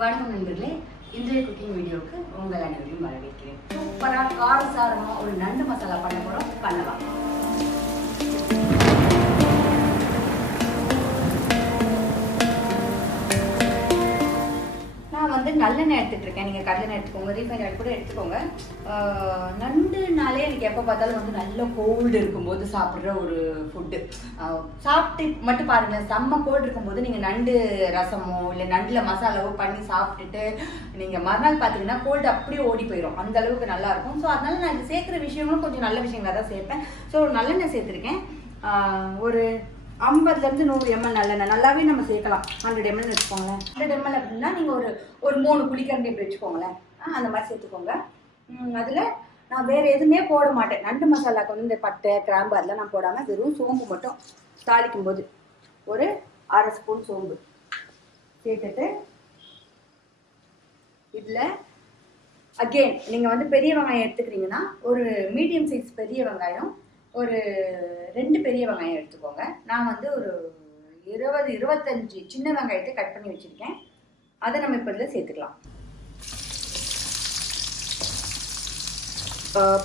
வணக்கம் நண்பர்களே இன்றைய குக்கிங் வீடியோவுக்கு உங்கள் அனைவரையும் வரவேற்கிறேன். சூப்பராக காரசாரமாக ஒரு நண்டு மசாலா பண்ண போகிறோம் பண்ணலாம். வந்து நல்லெண்ணெய் எடுத்துட்டு இருக்கேன். நீங்கள் கடலெண்ணெய் எடுத்துக்கோங்க ரீஃபைன் ஆயில் கூட எடுத்துக்கோங்க. நண்டு நண்டுனாலே எனக்கு எப்போ பார்த்தாலும் வந்து நல்ல கோல்டு இருக்கும்போது சாப்பிட்ற ஒரு ஃபுட்டு சாப்பிட்டு மட்டும் பாருங்களேன் செம்ம கோல்டு இருக்கும்போது நீங்கள் நண்டு ரசமோ இல்லை நண்டில் மசாலாவோ பண்ணி சாப்பிட்டுட்டு நீங்கள் மறுநாள் பார்த்தீங்கன்னா கோல்டு அப்படியே ஓடி போயிடும் அந்த அளவுக்கு நல்லாயிருக்கும் ஸோ அதனால நான் இது சேர்க்குற விஷயங்களும் கொஞ்சம் நல்ல விஷயங்களாக தான் சேர்ப்பேன். ஸோ நல்லெண்ணெய் சேர்த்துருக்கேன். ஒரு ஐம்பதுலேருந்து நூறு எம்எல் நல்லெண்ணெய். நல்லாவே நம்ம சேர்க்கலாம். ஹண்ட்ரட் எம்எல் வச்சுக்கோங்களேன். ஹண்ட்ரட் எம்எல் அப்படின்னா நீங்கள் ஒரு ஒரு மூணு குளிக்கரண்டி இப்படி வச்சுக்கோங்களேன். அந்த மாதிரி சேர்த்துக்கோங்க. அதில் நான் வேறு எதுவுமே போட மாட்டேன். நண்டு மசாலாக்கு வந்து இந்த பட்டை கிராம்பு அதெல்லாம் நான் போடாமல் வெறும் சோம்பு மட்டும் தாளிக்கும் போது. ஒரு அரை ஸ்பூன் சோம்பு சேர்த்துட்டு இதில் அகெயின் நீங்கள் வந்து பெரிய வெங்காயம் எடுத்துக்கிறீங்கன்னா ஒரு மீடியம் சைஸ் பெரிய வெங்காயம் ஒரு ரெண்டு பெரிய வெங்காயம் எடுத்துக்கோங்க. நான் வந்து ஒரு இருபது இருபத்தஞ்சி சின்ன வெங்காயத்தை கட் பண்ணி வச்சுருக்கேன். அதை நம்ம இப்போ இதில் சேர்த்துக்கலாம்.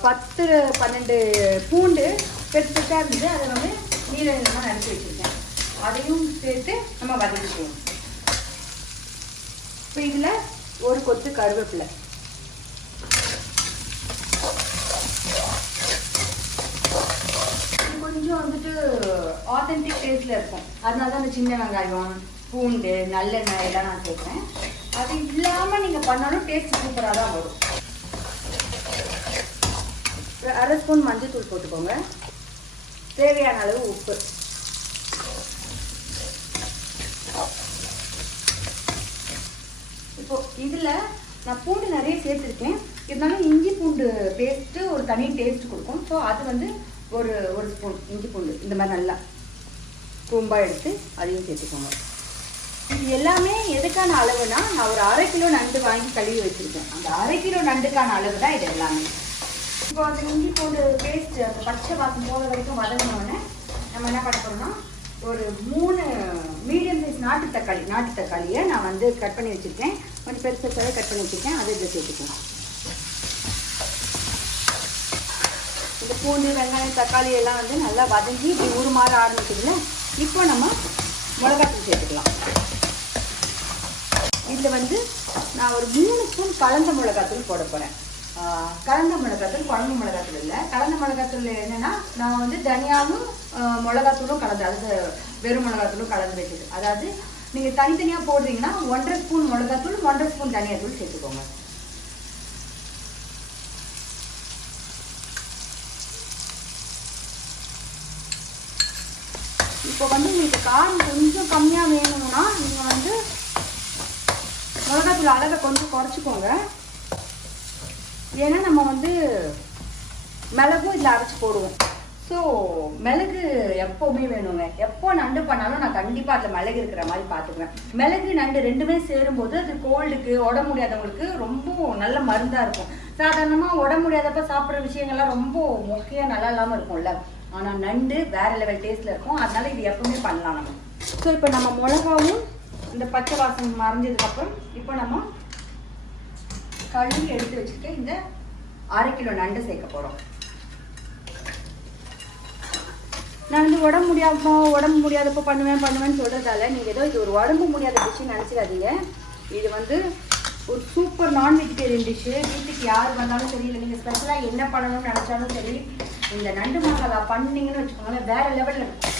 பத்து பன்னெண்டு பூண்டு பெருசு பெருசாக இருந்தது. அதை வந்து நீல நீளமாக நறுக்கி வச்சுருக்கேன். அதையும் சேர்த்து நம்ம வதக்கிக்குவோம் இப்போ இதில் ஒரு கொத்து கருவேப்பிலை. கொஞ்சம் வந்துட்டு ஆத்தென்டிக் டேஸ்ட்ல இருக்கும். அதனால தான் அந்த சின்ன வெங்காயம் பூண்டு நல்லெண்ணெய் எல்லாம் நான் சேர்க்குறேன். அது இல்லாமல் நீங்கள் பண்ணாலும் டேஸ்ட் சூப்பராக தான் வரும். அரை ஸ்பூன் மஞ்சள் தூள் போட்டுக்கோங்க. தேவையான அளவு உப்பு. இப்போ இதில் நான் பூண்டு நிறைய சேர்த்துருக்கேன். இருந்தாலும் இஞ்சி பூண்டு பேஸ்ட்டு ஒரு தனி டேஸ்ட் கொடுக்கும். ஸோ அது வந்து ஒரு ஒரு ஸ்பூன் இஞ்சி பூண்டு இந்த மாதிரி நல்லா கூம்பாக எடுத்து அதையும் சேர்த்துக்கோங்க. இது எல்லாமே எதுக்கான அளவுனா நான் ஒரு அரை கிலோ நண்டு வாங்கி கழுவி வச்சுருக்கேன். அந்த அரை கிலோ நண்டுக்கான அளவு தான் இது எல்லாமே. இப்போ அந்த இஞ்சி பூண்டு பேஸ்ட் அந்த பச்சை வாசம் போகிற வரைக்கும் வதங்கினோடனே நம்ம என்ன பண்ண போகிறோம்னா ஒரு மூணு மீடியம் சைஸ் நாட்டு தக்காளி நாட்டு தக்காளியை நான் வந்து கட் பண்ணி வச்சுருக்கேன். கொஞ்சம் பெருசு பெருசாக கட் பண்ணி வச்சுருக்கேன். அதை இதில் சேர்த்துக்கலாம் இந்த பூண்டு வெங்காயம் தக்காளி எல்லாம் வந்து நல்லா வதங்கி இப்படி உருமாற ஆரம்பிக்குதுல இப்போ நம்ம மிளகாத்தூள் சேர்த்துக்கலாம். இதில் வந்து நான் ஒரு மூணு ஸ்பூன் கலந்த மிளகாத்தூள் போட போகிறேன் கலந்த மிளகாத்தூள் குழம்பு மிளகாத்தூள் இல்லை. கலந்த மிளகாத்தூள் என்னென்னா நான் வந்து தனியாவும் மிளகாத்தூளும் கலந்து அதாவது வெறும் மிளகாத்தூளும் கலந்து வச்சது அதாவது நீங்கள் தனித்தனியாக போடுறீங்கன்னா ஒன்றரை ஸ்பூன் மிளகாத்தூள் ஒன்றரை ஸ்பூன் தனியாத்தூள் சேர்த்துக்கோங்க. இப்போ வந்து உங்களுக்கு காரம் கொஞ்சம் கம்மியாக வேணும்னா நீங்கள் வந்து மிளகாத்தூள் அளவை கொஞ்சம் குறைச்சிக்கோங்க. ஏன்னா நம்ம வந்து மிளகும் இதில் அரைச்சி போடுவோம். ஸோ மிளகு எப்போவுமே வேணுங்க. எப்போ நண்டு பண்ணாலும் நான் கண்டிப்பாக அதில் மிளகு இருக்கிற மாதிரி பார்த்துக்குவேன் மிளகு நண்டு ரெண்டுமே சேரும்போது அது கோல்டுக்கு உடம்பு முடியாதவங்களுக்கு ரொம்ப நல்ல மருந்தாக இருக்கும். சாதாரணமாக உடம்பு முடியாதப்ப சாப்பிட்ற விஷயங்கள்லாம் ரொம்ப முக்கியம் நல்லா இல்லாமல் இருக்கும்ல. ஆனால் நண்டு வேற லெவல் டேஸ்ட்டில் இருக்கும். அதனால இது எப்பவுமே பண்ணலாம் நம்ம. ஸோ இப்போ நம்ம மிளகாவும் இந்த பச்சை வாசம் மறைஞ்சதுக்கப்புறம் இப்போ நம்ம கழுவி எடுத்து வச்சுருக்க இந்த அரை கிலோ நண்டு சேர்க்க போகிறோம் நான் வந்து உடம்பு முடியாதப்போ உடம்பு முடியாதப்போ பண்ணுவேன் பண்ணுவேன்னு சொல்கிறதால நீங்கள் ஏதோ இது ஒரு உடம்பு முடியாத டிஷ்ஷு நினச்சிடாதீங்க இது வந்து ஒரு சூப்பர் நான் வெஜிடேரியன் டிஷ்ஷு வீட்டுக்கு யார் வந்தாலும் சரி இல்லை நீங்கள் ஸ்பெஷலாக என்ன பண்ணணும்னு நினச்சாலும் சரி இந்த நண்டு மசாலா பண்ணீங்கன்னு வச்சுக்கோங்களேன் வேறு லெவலில் இருக்கும்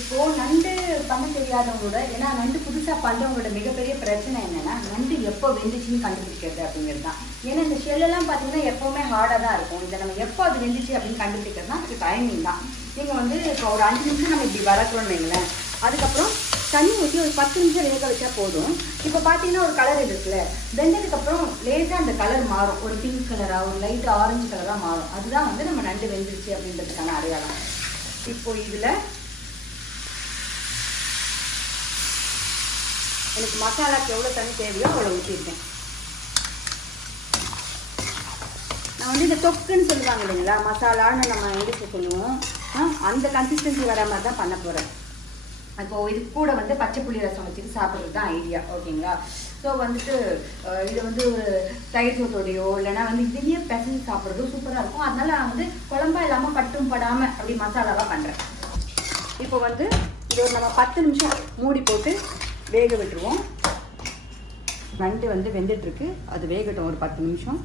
இப்போ நண்டு பண்ண தெரியாதவங்களோட ஏன்னா நண்டு புதுசாக பண்ணுறவங்களோட மிகப்பெரிய பிரச்சனை என்னன்னா நண்டு எப்போ வெந்துச்சுன்னு கண்டுபிடிக்கிறது அப்படிங்கிறது தான். ஏன்னா இந்த ஷெல்லெல்லாம் பார்த்தீங்கன்னா எப்போவுமே ஹார்டாக தான் இருக்கும். இதை நம்ம எப்போ அது வெந்துச்சு அப்படின்னு கண்டுபிடிக்கிறதுனா அதுக்கு டைமிங் தான். நீங்கள் வந்து இப்போ ஒரு அஞ்சு நிமிஷம் நம்ம இப்படி வளர்க்குறோம்னு வைங்களேன். அதுக்கப்புறம் தண்ணி ஊற்றி ஒரு பத்து நிமிஷம் வேக வச்சா போதும். இப்போ பார்த்தீங்கன்னா ஒரு கலர் இருக்குல்ல வெந்ததுக்கப்புறம் லேசாக அந்த கலர் மாறும். ஒரு பிங்க் கலராக ஒரு லைட் ஆரஞ்சு கலராக மாறும். அதுதான் வந்து நம்ம நண்டு வெந்துருச்சு அப்படின்றதுக்கான அடையாளம். இப்போ இதில் எனக்கு மசாலாக்கு எவ்வளோ தண்ணி தேவையோ அவ்வளோ ஊற்றிருக்கேன் நான் வந்து இந்த தொக்குன்னு சொல்லுவாங்க இல்லைங்களா மசாலான்னு நம்ம எடுத்து சொல்லுவோம். அந்த கன்சிஸ்டன்சி வர மாதிரி தான் பண்ண போகிறேன் இப்போ இது கூட வந்து பச்சை புளி ரசம் வச்சுட்டு சாப்பிட்றது தான் ஐடியா ஓகேங்களா ஸோ வந்துட்டு இதை இது வந்து தயிர் சோத்தோடையோ இல்லைனா வந்து இதுலேயே பிசைஞ்சு சாப்பிட்றதும் சூப்பராக இருக்கும். அதனால நான் வந்து குழம்பா இல்லாமல் பட்டும் படாமல் அப்படி மசாலாவாக பண்ணுறேன் இப்போ வந்து இது ஒரு நம்ம பத்து நிமிஷம் மூடி போட்டு வேக விட்டுருவோம். நண்டு வந்து வெந்துட்டுருக்கு. அது வேகட்டும் ஒரு பத்து நிமிஷம்.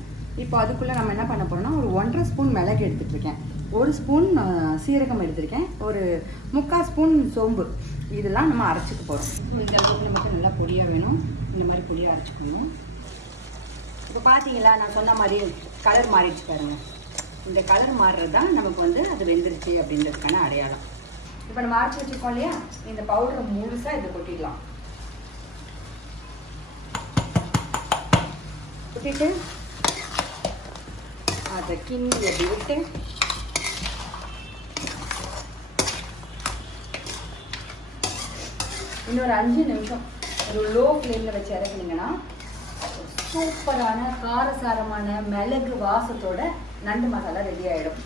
இப்போ அதுக்குள்ளே நம்ம என்ன பண்ண போகிறோம்னா ஒரு ஒன்றரை ஸ்பூன் மிளகு எடுத்துகிட்ருக்கேன் ஒரு ஸ்பூன் சீரகம் எடுத்திருக்கேன். ஒரு முக்கால் ஸ்பூன் சோம்பு. இதெல்லாம் நம்ம அரைச்சிக்க போகிறோம் இந்த அளவுக்கு நமக்கு நல்லா பொடியாக வேணும். இந்த மாதிரி பொடியாக அரைச்சிக்கணும். இப்போ பார்த்தீங்களா நான் சொன்ன மாதிரி கலர் மாறிடுச்சு பாருங்க. இந்த கலர் மாறுறது தான் நமக்கு வந்து அது வெந்துருச்சு அப்படின்றதுக்கான அடையாளம். இப்போ நம்ம அரைச்சி வச்சுருக்கோம் இல்லையா? இந்த பவுடரை முழுசாக இதை கொட்டிடலாம். கொட்டிட்டு அதை கிண்டி அப்படி விட்டு இன்னொரு அஞ்சு நிமிஷம். ஒரு லோ ஃப்ளேமில் வச்சு இறக்குனீங்கன்னா சூப்பரான காரசாரமான மிளகு வாசத்தோட நண்டு மசாலா ரெடி ஆகிடும்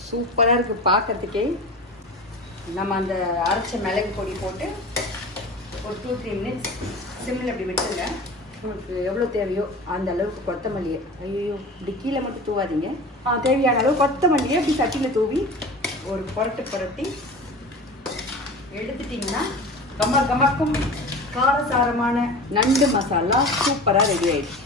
சூப்பராக இருக்கு பார்க்கறதுக்கே நம்ம அந்த அரைச்ச மிளகு பொடி போட்டு ஒரு டூ த்ரீ மினிட்ஸ் சிம்மில் அப்படி விட்டுருங்க. உங்களுக்கு எவ்வளோ தேவையோ அந்த அளவுக்கு கொத்தமல்லியை. ஐயோ இப்படி கீழே மட்டும் தூவாதீங்க. ஆ, தேவையான அளவு கொத்தமல்லியை இப்படி சட்டியில் தூவி ஒரு புரட்டு புரட்டி எடுத்துட்டிங்கன்னா கம கமக்கும் காரசாரமான நண்டு மசாலா சூப்பராக ரெடி ஆயிடுச்சு.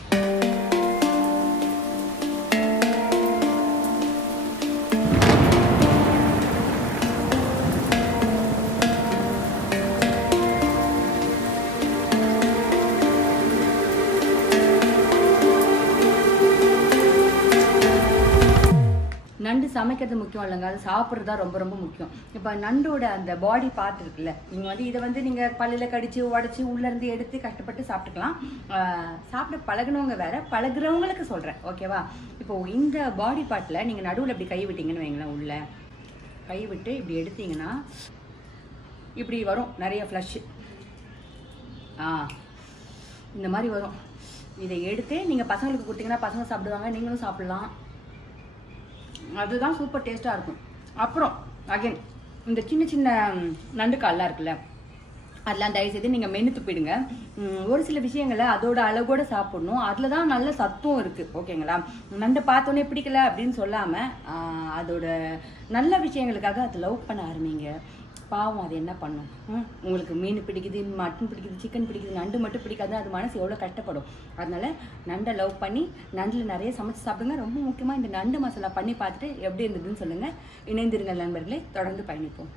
சமைக்கிறது முக்கியம் இல்லைங்க. அது சாப்பிட்றது தான் ரொம்ப ரொம்ப முக்கியம். இப்போ நண்டோட அந்த பாடி பார்ட் இருக்குல்ல நீங்கள் வந்து இதை வந்து நீங்கள் பல்லில் கடிச்சு உடச்சி உள்ளேருந்து எடுத்து கஷ்டப்பட்டு சாப்பிட்டுக்கலாம். சாப்பிட பழகுனவங்க வேற பழகுறவங்களுக்கு சொல்கிறேன் ஓகேவா இப்போ இந்த பாடி பார்ட்டில் நீங்கள் நடுவில் இப்படி கை விட்டீங்கன்னு வைங்களேன் உள்ள. கை விட்டு இப்படி எடுத்தீங்கன்னா இப்படி வரும். நிறைய ஃப்ளஷ்ஷு ஆ இந்த மாதிரி வரும். இதை எடுத்து நீங்கள் பசங்களுக்கு கொடுத்தீங்கன்னா பசங்க சாப்பிடுவாங்க நீங்களும் சாப்பிட்லாம். அதுதான் சூப்பர் டேஸ்ட்டாக இருக்கும். அப்புறம் அகைன் இந்த சின்ன சின்ன நண்டு கால்லாம் இருக்குல்ல அதெல்லாம் தயவு செய்து நீங்கள் மென்னுத்து போயிடுங்க ஒரு சில விஷயங்களை அதோட அளவோடு சாப்பிடணும். அதில் தான் நல்ல சத்தும் இருக்குது ஓகேங்களா? நண்டு பார்த்தோன்னே பிடிக்கல அப்படின்னு சொல்லாமல் அதோட நல்ல விஷயங்களுக்காக அதை லவ் பண்ண ஆரம்பிங்க. பாவம் அது என்ன பண்ணும்? உங்களுக்கு மீன் பிடிக்குது மட்டன் பிடிக்குது சிக்கன் பிடிக்குது நண்டு மட்டும் பிடிக்காது அது மனசு எவ்வளோ கஷ்டப்படும். அதனால நண்டை லவ் பண்ணி நண்டில் நிறைய சமைச்சு சாப்பிடுங்க. ரொம்ப முக்கியமாக இந்த நண்டு மசாலா பண்ணி பார்த்துட்டு எப்படி இருந்ததுன்னு சொல்லுங்கள் இணைந்திருங்கள் நண்பர்களே தொடர்ந்து பயணிப்போம்.